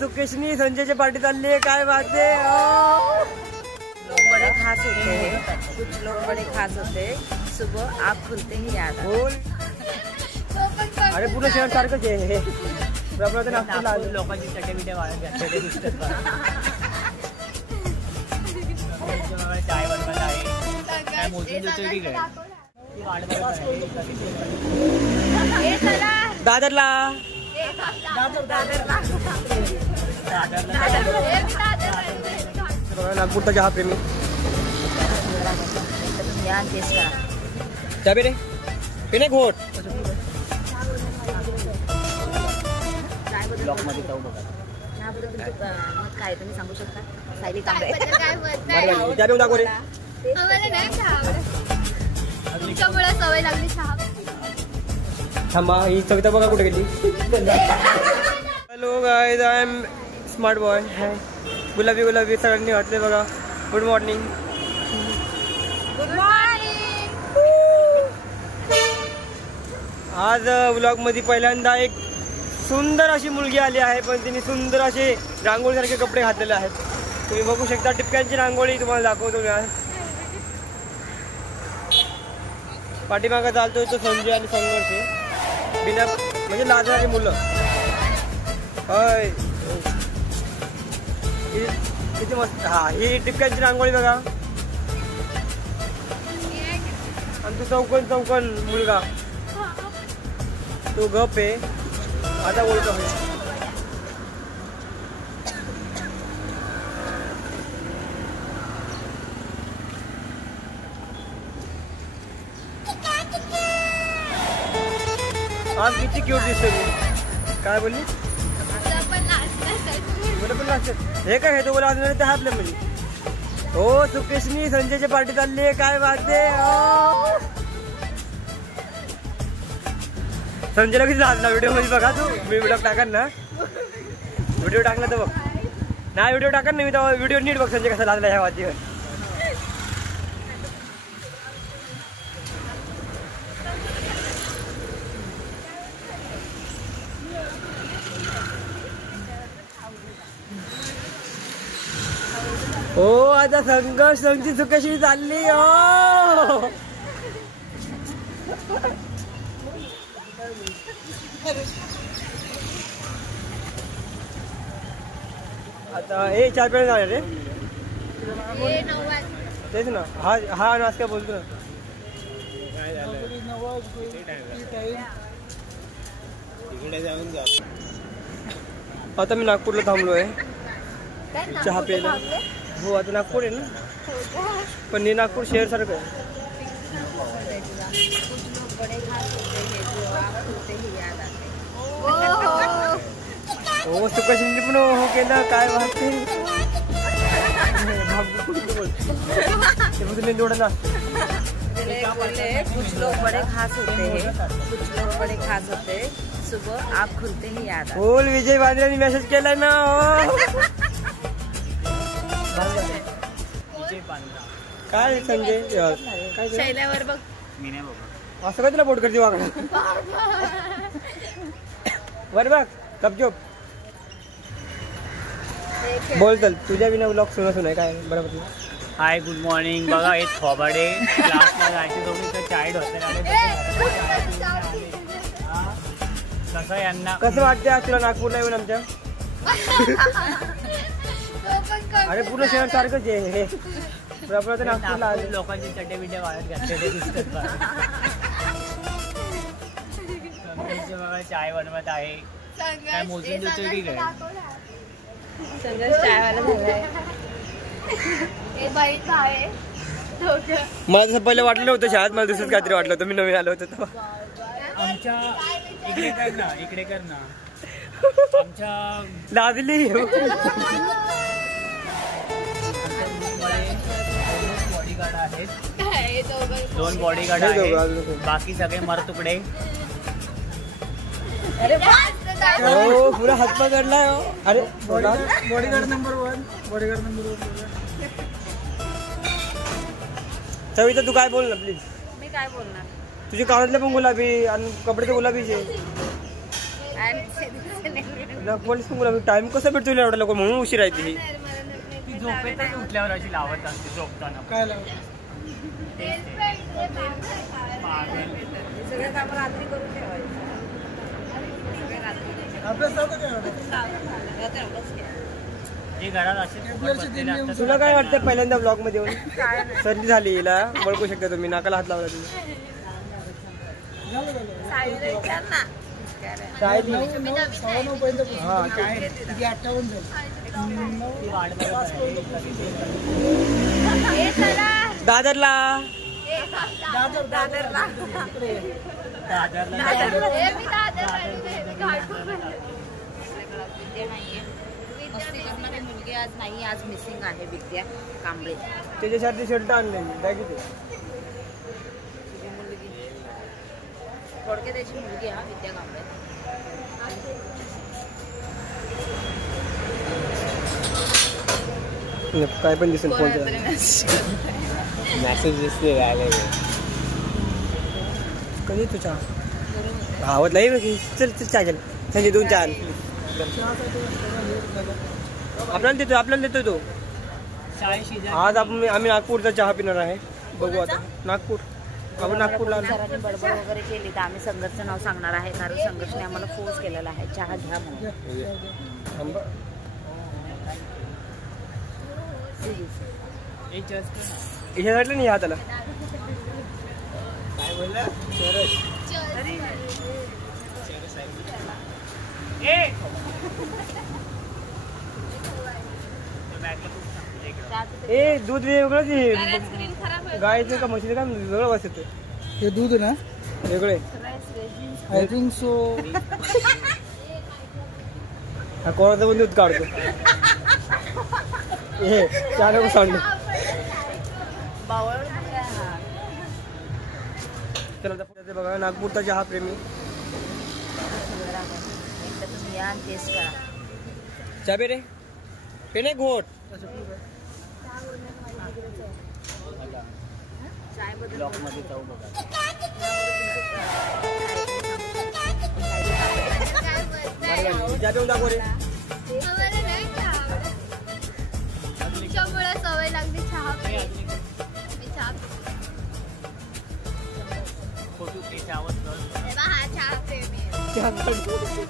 Sukeshani संजयच्या party चालली आहे, काय बाते. लोग बड़े खास होते हैं, कुछ लोग बड़े खास होते हैं, सुबह आँख खुलते ही याद आता. अरे पूर्ण शहर सारखंच आहे हे. नागपूरला लोकांची चटे वाढत घातले ते दिसतात. चाय बनवत आहे, काय मोजून देतोय की काय. दादरला नागपूरचा चहा प्रेमी. चहा रे पिणे घोट. काय तुम्ही सांगू शकता. सायली तांबे चहा देऊन दाखव रे. सवय लागली चहा. थांबा ही कविता बघा कुठे गेली. Hello guys, I am smart boy. Hi गुलाबी गुलाबी सगळ्यांनी वाटले बघा. Good morning. Good morning. आज व्लॉग मध्ये पहिल्यांदा एक सुंदर अशी मुलगी आली आहे, पण तिने सुंदर असे रांगोळीसारखे कपडे घातलेले आहेत. तुम्ही बघू शकता टिपक्यांची रांगोळी तुम्हाला दाखवतो मी आज. पाठीमागा चालतोय तो संजय आणि संघर्ष बिना म्हणजे लाजणारी मुलं. किती मस्त. हा ही टिपक्यांची रांगोळी बघा. आणि तू चौकन चौकन मुलगा तो गप आहे. आता बोलतो आज किती क्यूट दिसतो मी. काय बोलली. मला पण लागतं हे काय. हे तो बोला ते आपल्या म्हणजे. हो सुकेशनी संजयच्या पार्टी चालली आहे, काय बाते. संजयला किती लाजला व्हिडिओ मध्ये बघा. तू मी व्हिडिओ टाकन ना. व्हिडिओ टाकला तर बघ नाही. व्हिडिओ टाकन ना मी तेव्हा व्हिडिओ नीट बघ. संजय कसा लाजला ह्या वाजीवर. हो आता संघर्ष संगची सुकेशी चालली. हो आता हे 4 पेढे जाणार रे. तेच ना. हा हा नाश्ता बोलतो ना. आता मी नागपूरला थांबलोय चहा प्यायला. हो आता नागपूर आहे ना, पण हे नागपूर शहर सारखं आहे. हो सुकाशिंदी पण हो केलं, काय वाटते. जोडला. कुछ लोग बड़े खास होते हैं, कुछ लोग बड़े खास होते हैं, सुबह आँख खुलते ही याद आता. बोल विजय बांद्रेने मेसेज केलाय ना. काय संजय काय शैल्यावर बघ. मी नाही बघा. असं काय तुला बोट करते वागणं. वर बघ गपचूप बोल. चल तुझ्या विना ब्लॉग सुना आहे काय बरोबर. Hi good morning. बघा हे थोबाडे क्लासला जायचे दोघी तर चाईल्ड होते. कसं यांना कसं वाटते आज तुला नागपूरला येऊन आमच्या. अरे पूर्ण शहर सारखंच आहे हे. नागपूरला लोकांची चटे वाढत घातले ते दिसतात. बघा चाय बनवत आहे, काय मोजून देतोय की काय. मला तसं पहिले वाटलं नव्हतं शाळेत. मला दुसरंच काहीतरी वाटलं होतं. मी नवीन आलो होतो तेव्हा. आमच्या इकडे कर ना, इकडे कर ना. आमच्या लाजली बॉडीगार्ड आहेत. 2 बॉडीगार्ड आहेत, बाकी सगळे मरतुकडे. हो पुरा हात पकडलाय. अरे bodyguard number 1. Bodyguard number 1. Savita तू काय बोल ना प्लीज. मी काय बोलणार. तुझे कानातले पण गुलाबी आणि कपडे तर गुलाबीचे. टाइम कसं भेटतो एवढा लवकर म्हणून उशीर आहे ती. ती झोपेतच उठल्यावर अशी लावत असते झोपताना. काय लावत सगळे काम रात्री करून ठेवायचं. जे घरात असे तुला काय वाटतं पहिल्यांदा ब्लॉग मध्ये येऊन? सर्दी झाली हिला, ओळखू शकता तुम्ही. नाकाला हात लावला तुम्ही. दादरला मुलगी आज नाही, आज मिसिंग आहे विद्या कांबळे. त्याच्यासाठी शर्ट आणले बॅगेत. थोडक्यात त्याची मुलगी हा विद्या कांबळे. काय पण दिसेल फोन मेसेज दिसते. कधी तुझ्या गावात नाही. चल चल चहा घ्याल संजय 2 चहा आपल्याला देतोय तो. आज आम्ही नागपूरचा चहा पिणार आहे. बघू आता नागपूर. आपण नागपूरला सरांनी बडबड वगैरे केली तर आम्ही संघर्षचं नाव सांगणार आहे, कारण संघर्षने आम्हाला फोर्स केलेला आहे चहा घ्या म्हणून. हे वाटलं नाही हाताला काय बोलला. ए दूध वेगळं गायचं का म्हशीचं का वेगळं वाचत. हे दूध ना वेगळे आय थिंक सो. हा कोणाचं पण दूध काढतो. हे चार सांगतो. चला बघा नागपूरचा चहा प्रेमी. टेस्ट करा. चहा पे रे पेने घोट. ब्लॉक मध्ये जाऊ बघा. चहा पिऊन दाखव रे. आम्हाला नाही आवडत. तुमच्यामुळे सवय लागली चहा प्यायची. मी चहा फोटो ते चावत हा चहा प्रेमी आहे.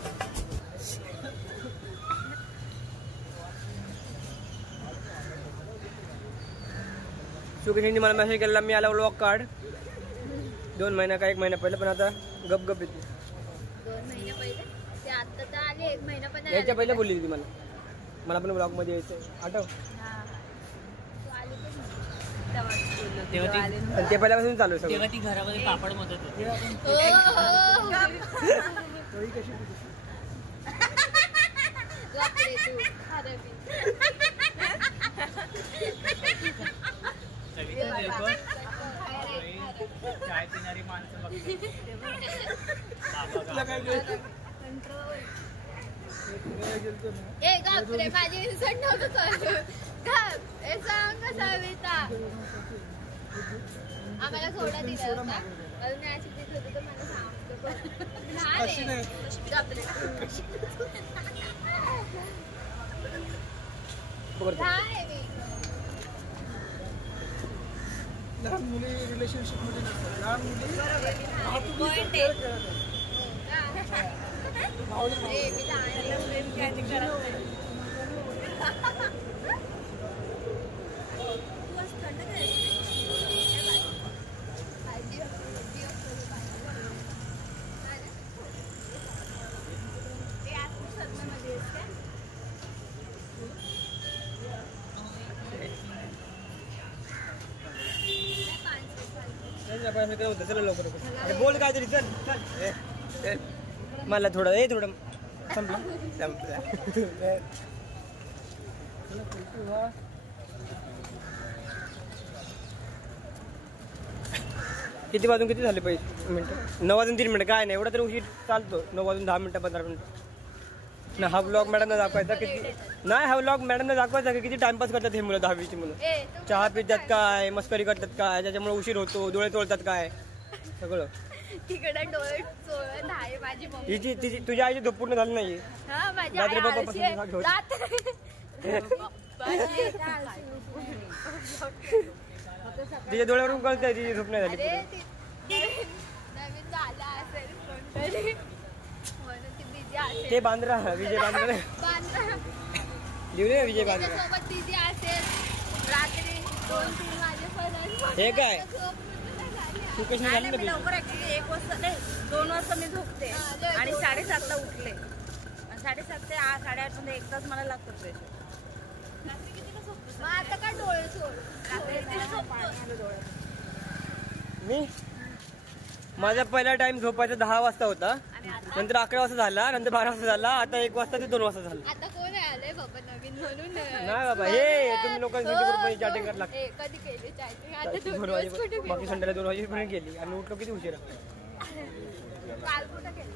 सुकेशनी मला मेसेज केला मी आला व्लॉग काढ. 2 महिना का 1 महिना पहिले, पण आता गप गप येते. 2 महिने पहिले ते आता तर आले. 1 महिना पण नाही. याच्या पहिले बोलली ती मला पण ब्लॉग मध्ये यायचं आठव. आणि ते पहिल्यापासून चालू आहे तेव्हा ती घरामध्ये पापड मदत होती. चाय पिणारी माणसं बघते. माझी इन्सल्ट नव्हतं. आम्हाला सोडा दिला होता. मी अशी देत होते तर मला सांगतो. लहान मुली रिलेशनशिप मध्ये नसतात. लहान लवकर बोल काय तरी. चल मला थोडं संपलं. किती वाजून किती झाले पाहिजे मिनिटं? 9 वाजून 3 मिनिटं. काय नाही एवढा तरी उशीर चालतो. 9 वाजून 10 मिनिटं 15 मिनिटं ना. हा ब्लॉग मॅडमला दाखवायचा किती नाही. हा ब्लॉग मॅडमला दाखवायचा की किती टाइमपास करतात हे मुलं. 10वीची मुलं चहा पितात काय, मस्करी करतात काय, त्याच्यामुळे उशीर होतो, डोळे तोडतात काय, सगळं तिकडे डोळे चोळत आहे माझी मम्मी. हिची तिची तुझ्या आईची झोप पूर्ण झाली नाहीये. हा माझी रात्री आई बाबा आळशी आहे. पासून घेऊन. तिच्या डोळ्यावरून कळतंय तिची झोप नाही झाली अरे पूर्ण. नवीन झाला असेल कोणतरी म्हणून ती बिझी असेल. ते बांद्रा विजय बांद्रा नाही. बांद्रा लिहून विजय बांद्रा. त्याच्यासोबत बिझी असेल रात्री 2-3 वाजेपर्यंत. हे काय? झोप पूर्ण नाही झाली. सुकेश नाही झाली नाही, मी ना लवकर ऍक्च्युली 1 वाजता नाही 2 वाजता मी झोपते आणि 7:30ला उठले. 7:30 ते 8:30 मध्ये 1 तास मला लागतो फ्रेश. मग आता काय डोळे चोळ. मी माझा पहिला टाइम झोपायचा 10 वाजता होता, नंतर 11 वाजता झाला, नंतर 12 वाजता झाला, आता 1 वाजता ते 2 वाजता झाला. आता कोण आलंय बाबा नवीन म्हणून. नाही बाबा हे तुम्ही लोकांनी ग्रुपमध्ये चॅटिंग करायला लागते. कधी केली चॅटिंग आता 2 2 दिवस कुठे वाजेपर्यंत बाकी संडेला 2 वाजेपर्यंत गेली आणि उठलो किती उशिरा. काल कुठं केली.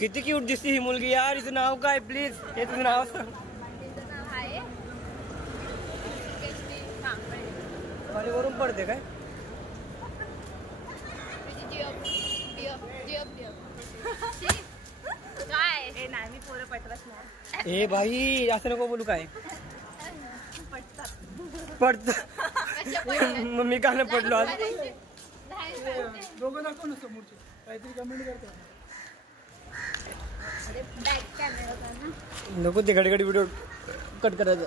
किती क्यूट दिसते ही मुलगी यार. हिचं नाव काय प्लीज? हे तुझं नाव सांग. तिचं नाव आहे केशरी कांबळे. खाली वरून पडते काय? काय हे नाही मी पोरं पटलाच नाही. ए भाई असं नको बोलू काय. पडत मग मी का नाही पडलो आज. दोघं दाखव ना समोरचे काहीतरी कमेंट करतात. नको ते घडी घडी व्हिडिओ कट करायचं.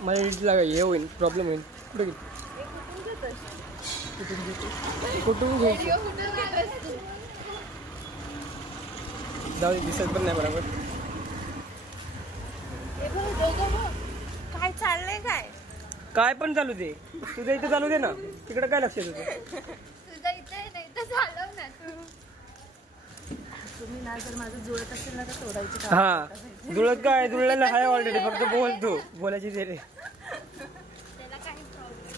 मला एडिटला हे होईल प्रॉब्लेम होईल. कुठे गेली? कुठून घ्यायची? जाऊ दे, दिसत पण नाही बरोबर. काय चाललंय काय? काय पण चालू दे, तुझं इथे चालू दे ना. तिकडे काय लक्ष तुझं? तुझं इथे नाही तर झालं ना तू. तुम्ही ना जर माझं जुळत असेल ना तर तोडायची काम. हा जुळत काय? जुळलेलं आहे ऑलरेडी, फक्त बोल तू. बोलायची दे रे. त्याला काही प्रॉब्लेम.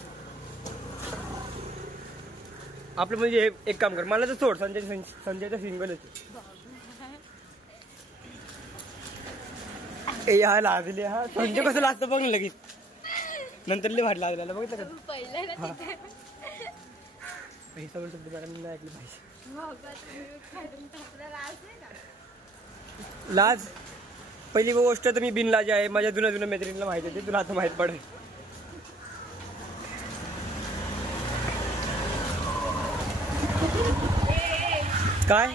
आपलं म्हणजे एक काम कर, मला तर सोड. संजयचा सिंगल हा लाजले. हा संजय कसं लागतं बघ लगेच. नंतर लय भारी लागलेला बघितलं का? पहिलं ना तिथे हे सगळं शब्द मॅडम नाही ऐकलं पाहिजे. बाबा तुम्ही काढून टाकला राज आहे ना. लाज पहिली गोष्ट तर मी बिनलाज आहे. माझ्या जुन्या मैत्रिणीला माहिती आहे, तुला आता माहित पडेल. काय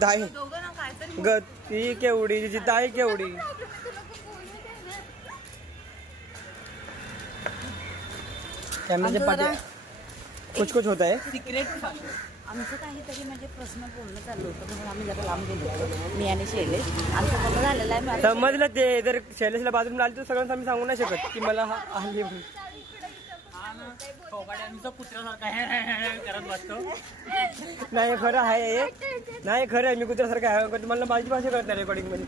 ताई दोघं ना काहीतरी ग ती केवढी, तिची ताई केवढी. कॅमेऱ्याच्या पाठी कुछ होत आहे. सिक्रेट आमचं काहीतरी म्हणजे प्रश्न बोलणं चालू होतं म्हणून आम्ही जरा लांब गेलो. मी आणि शैलेश आमचं बोलणं झालेलं आहे. माझं समजलं ते. जर शैलेशला बाथरूमला आली तर सगळ्यांना आम्ही सांगू नाही शकत की मला आली म्हणून. कुत्र्यासारखा करत बसतो. नाही खरं आहे, नाही खरं आहे. मी कुत्र्यासारखं आहे करतो. मला माझी भाषा कळत नाही रेकॉर्डिंग मध्ये.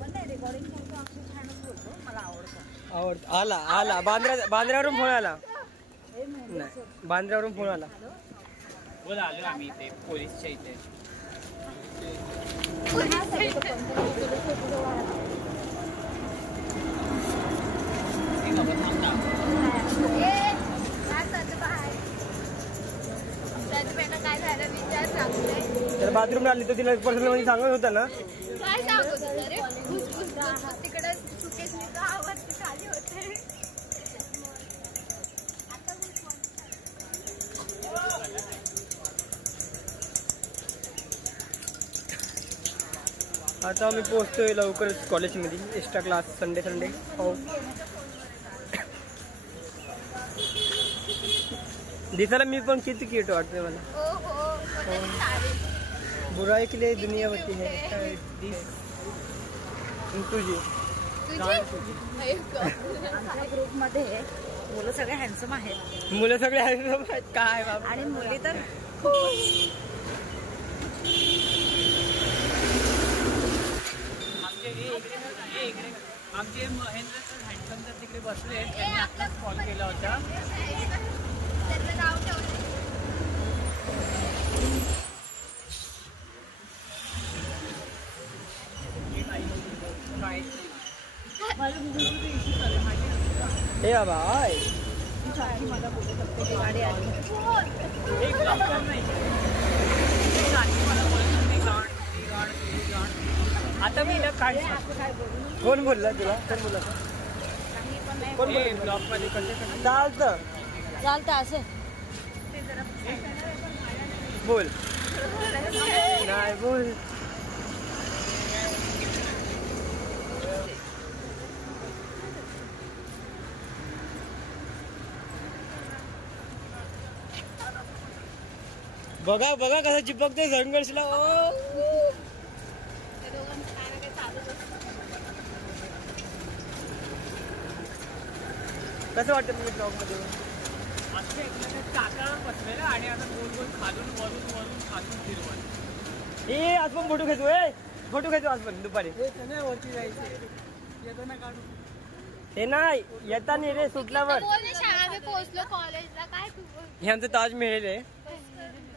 पण नाही रेकॉर्डिंग करतो अक्षर छानच बोलतो. मला आवडतं. आवडतं. आला बांद्र्यावरून फोन आला. नाही बांद्र्यावरून फोन आला. बोल आलो आम्ही इथे पोलीसच्या इथे. काय झालं विचार सांगते. त्याला बाथरूमला आली तर तिला पर्सनल मध्ये सांगत होता ना. काय सांगत होता रे? घुसघुस तिकडे सुकेशनीचा आवाज खाली होते. आता आम्ही पोहोचतोय लवकरच कॉलेजमध्ये. एक्स्ट्रा क्लास संडे हो. दिसायला मी पण किती क्यूट वाटतोय मला. बुराई के लिए दुनिया होती है. तुझी आमच्या ग्रुपमध्ये मुलं सगळे हँडसम आहेत. मुलं सगळे आहेत काय बाबा. आणि मुली तर आमचे महेंद्र सर हँडसम सर तिकडे बसले आहेत. त्यांनी आत्ताच कॉल केला होता. त्याचं नाव ठेवलं. माझ्या इश्यू चालू आहे. हे बाबा आय. मला बोलू शकते की गाडी आली. एक लवकर नाही एक सारखी मला बोलत होती, गाण, ती गाण, ती गाण. आता मी ना काय कोण बोलला तुला? कोण बोलला? कोण बोलला? ब्लॉक मध्ये कसे चालतं चालतं असं बोल. नाही बोल. बघा बघा कसं चिपकते संघर्षला. कसं वाटतं तुम्ही ब्लॉग मध्ये? असं एकमेकांच्या चाकावर बसलेलं आणि आता गोल गोल खालून वरून वरून खालून फिरवत. ए आज पण फोटो घेतोय. फोटो घेतो आज पण दुपारी. हे नाही वरती जायचं येताना काढू. हे नाही येता नाही रे सुटल्यावर. शाळा पोहोचलो कॉलेजला. काय तू बोल. हे आमचं ताजमहल आहे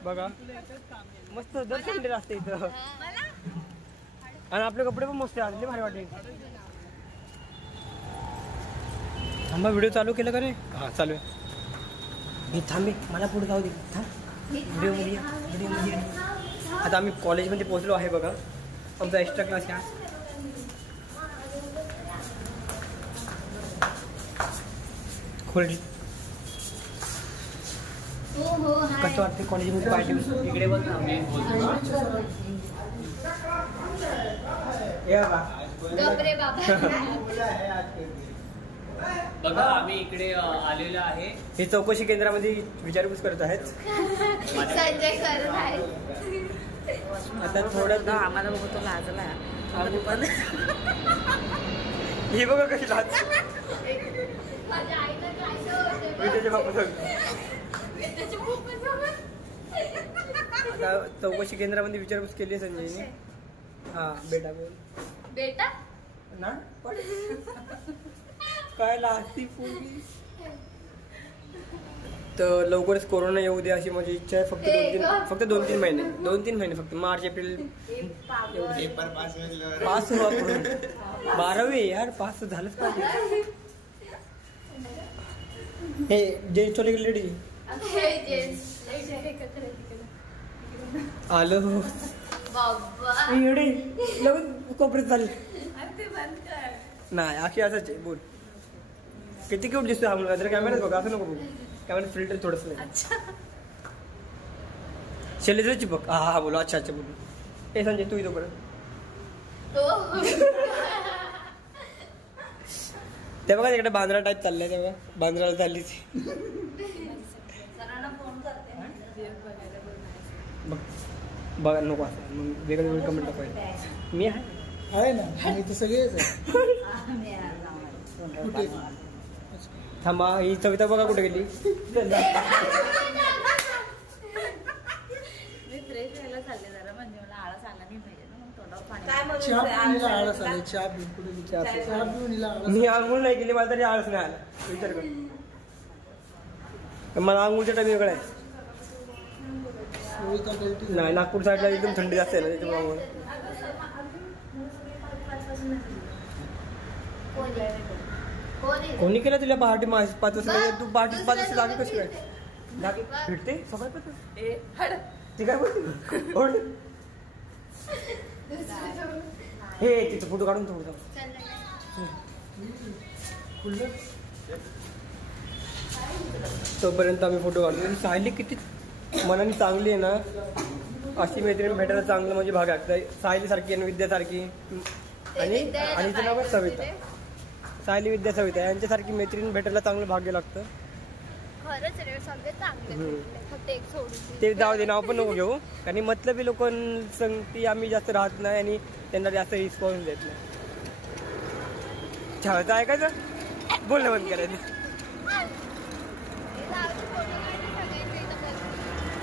बघा. मस्त दर्शन असते इथं. आणि आपले कपडे पण मस्त असले भारी वाटले. थांबा व्हिडिओ चालू केलं का रे? हा चालू आहे. मी थांबे मला पुढे जाऊ दे. व्हिडिओ मध्ये व्हिडिओ मध्ये. आता आम्ही कॉलेजमध्ये पोहोचलो आहे बघा. आमचा एक्स्ट्रा क्लास आहे. खोल कसं वाटतं कॉलेजमध्ये पार्टी? इकडे बघ ना. गबरे बाबा. बघा आम्ही इकडे आलेलो आहे. हे चौकशी केंद्रामध्ये विचारपूस करत आहेत. संजय करत आहे. आता थोडं आम्हाला बघतो लाजला. हे बघा कशी लाज. माझ्या आईला काय त्याच्या बापासोबत. आता चौकशी केंद्रामध्ये विचारपूस केली आहे संजयने. हा बेटा बोल. बेटा ना काय लागती पोरी. तर लवकरच कोरोना येऊ दे अशी माझी इच्छा आहे. फक्त 2-3 महिने 2-3 महिने फक्त. मार्च एप्रिल पास व्हा. 12वी यार पास झालंच पाहिजे. हे जेंट्स वाले लेडी आलं बाबा. एवढे लगेच कोपऱ्यात चालले. नाही अशी असंच आहे. बोल किती क्यूट दिसतोय हा मुलगा. जरा कॅमेऱ्यात बघा. असं नको बघू. कॅमेऱ्यात फिल्टर थोडंसं नाही. शैलेश चिपक. हा हा बोलो. अच्छा अच्छा बोलो. ए संजय तू इथं परत. ते बघा तिकडे बांद्रा टाईप चाललंय. तेव्हा बांद्राला चालली ती. बघ बघा नको असं मग वेगळं वेगळं कमेंट टाकायला. मी आहे ना आम्ही तर सगळेच आहे. कुठे? थांबा ही सविता बघा कुठे गेली. मी फ्रेश व्हायला चालले जरा. म्हणजे मला आळस आला नाही पाहिजे ना. मग तोंडावर पाणी. चहा पिऊन हिला आळस आले. चहा पिऊन कुठे गेली? चहा पिऊन हिला आळस. मी आंघोळ नाही केली. मला तरी आळस नाही आला. विचार कर. मला आंघोळचा टाइम वेगळा आहे. नाही नागपूर साईडला एकदम थंडी जास्त आहे ना त्याच्यामुळे. कोणी केलं तुला पहाटे 5 वाजता? तू पहाटे 5 वाजता जागी कशी काय जागी भेटते सकाळी? ती काय बोलते? हे तिथं फोटो काढून ठेवतो. तोपर्यंत आम्ही फोटो काढतो. सायली किती मनाने चांगली आहे ना. अशी मैत्रीण भेटायला चांगलं म्हणजे भाग आहे. सायली सारखी आणि विद्यासारखी आणि तिचं नाव आहे सविता. सायली विद्या सविता यांच्यासारखी मैत्रीण भेटायला चांगलं भाग्य लागतं. खरंच रे सगळे चांगले. फक्त एक सोडून ते जाऊ दे नाव पण नको घेऊ. कारण मतलबी लोकांसंगती आम्ही जास्त राहत नाही आणि त्यांना जास्त रिस्पॉन्स देत नाही. छावायचं ऐकायचं बोलणं बंद करायचं.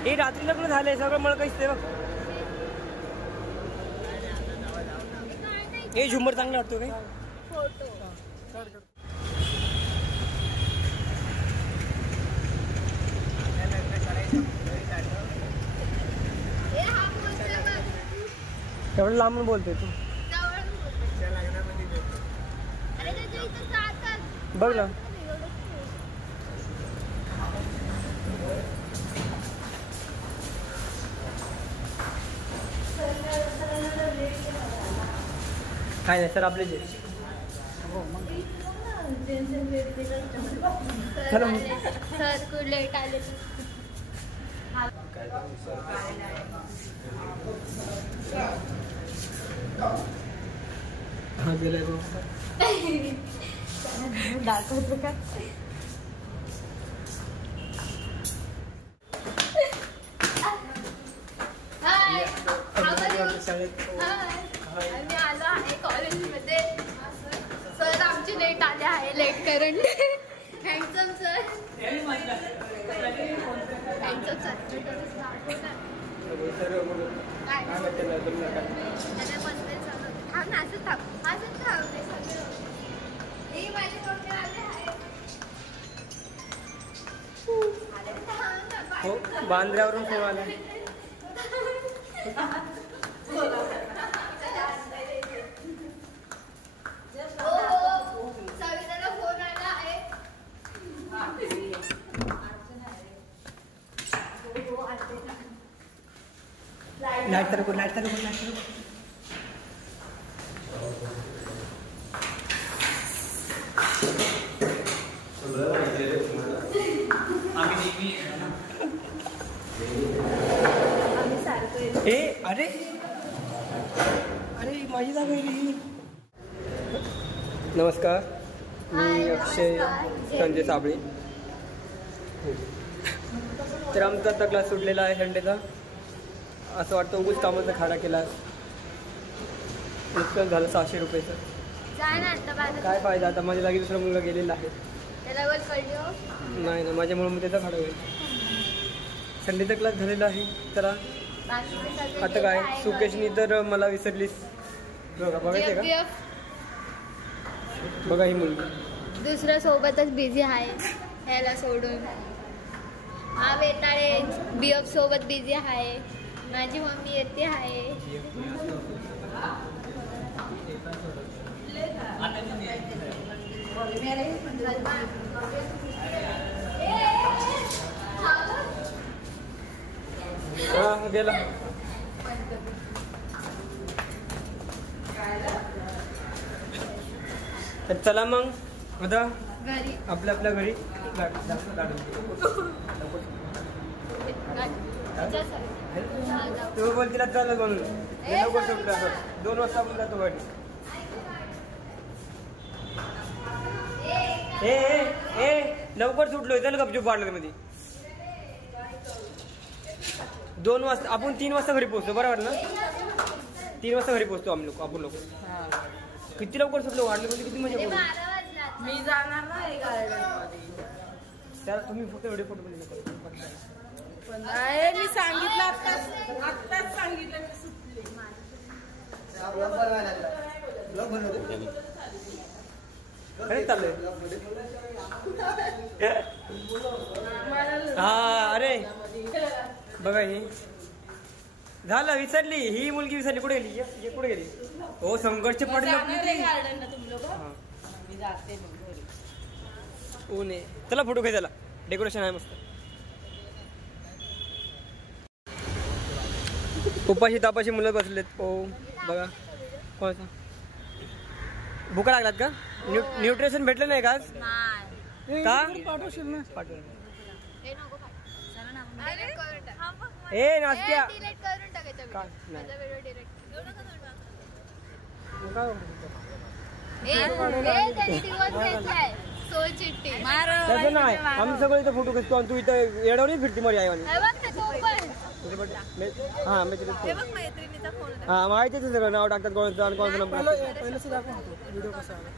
हे रात्री लग्न झालंय सगळं मला काहीच ते बघ. हे झुंबर चांगलं वाटतो काय फोटो. एवढं लांबून बोलतोय तू. अरे त्याच्या इथं जातात. बघ ना काय नाही सर आपले जे चला मग. सर खूप लेट आले. हा गेलाय बघ. दाखवतो का हाय. शाळेत हाय. आम्ही आलो आहे कॉलेजमध्ये. सर आमची लेट आले आहे. Late current. Handsome sir. Handsome sir. काय? त्याला बसले सर. थांब ना असं थांब. असं थांब. हे सगळं. हे माझे मोठे आले आहे. आले थांब ना. हो बांद्र्यावरून फोन आला. हो सविताला फोन आला आहे. लाईट तर लाईट तर लाईट ए अरे अरे माझी जागा आहे रे. नमस्कार मी अक्षय संजय साबळे. तर आमचा आता क्लास सुटलेला आहे संडेचा. असं वाटतं उगूच कामाचा खाडा केला. नुकसान झालं 600 रुपयेचं. जा ना आता बाजार. काय फायदा आता माझ्या जागी दुसरा मुलगा गेलेला आहे. त्याला वर कळली हो. नाही ना माझ्यामुळे मग त्याचा खाडा होईल. संडेचा क्लास झालेला आहे. चला बाकी सगळे आता काय सुकेशनी तर मला विसरलीस. बघा बघायचं का? BF बघा ही मुलगी दुसऱ्या सोबतच बिझी आहे. ह्याला सोडून हा वेताळे BF सोबत बिझी आहे. माझी मम्मी येते आहे. हा गेला. तर चला मग आता घरी आपल्या आपल्या घरी तू बोल तिला चालत म्हणून लवकर सुटला. 2 वाजता आपण जातो गाडी. ए ए ए लवकर सुटलोय. चल गपचूप पार्लर मध्ये. 2 वाजता आपण 3 वाजता घरी पोहोचतो बरोबर ना. 3 वाजता घरी पोहोचतो आपण लोक. किती लवकर सुटलो वाढलं म्हणजे किती मजा करू. 12 वाजला. मी जाणार नाही गार्डन मध्ये. त्याला तुम्ही फक्त एवढे फोटो पण अरे मी सांगितलं आत्ताच सांगितलं मी सुटले. खरंच चाललंय. हा अरे बघा ही झालं विसरली. ही मुलगी विसरली. कुठे गेली. ये कुठे गेली. हो संघर्ष पडले. गार्डनला तुम्ही लोक मी जाते मग घरी. ऊन आहे. चला फोटो घे. त्याला डेकोरेशन आहे मस्त. उपाशी तापाशी मुलं बसलेत. हो बघा कोणाचा भुका लागलात का. न्यूट्रिशन भेटलं नाही का आज. का पाठवशील ना. हे नको पाठव. चला ना आपण डिलीट करून टाक. ए नाश्त्या डिलीट करून टाकायचा का? व्हिडिओ. नाही. माझा व्हिडिओ डिलीट. काय त्यांनी दिवस घेतलाय. सो चिट्टी. तसं नाही. आम्ही सगळे इथं फोटो घेतो आणि तू इथं येडवणी फिरती मरी आई. हे बघ ना तो पण. हा मैत्रिणीचा फोन हा माहिती आहे सगळं. नाव टाकतात कोणाचं आणि कोणाचा नंबर. पहिलं दाखव व्हिडिओ कसा आला.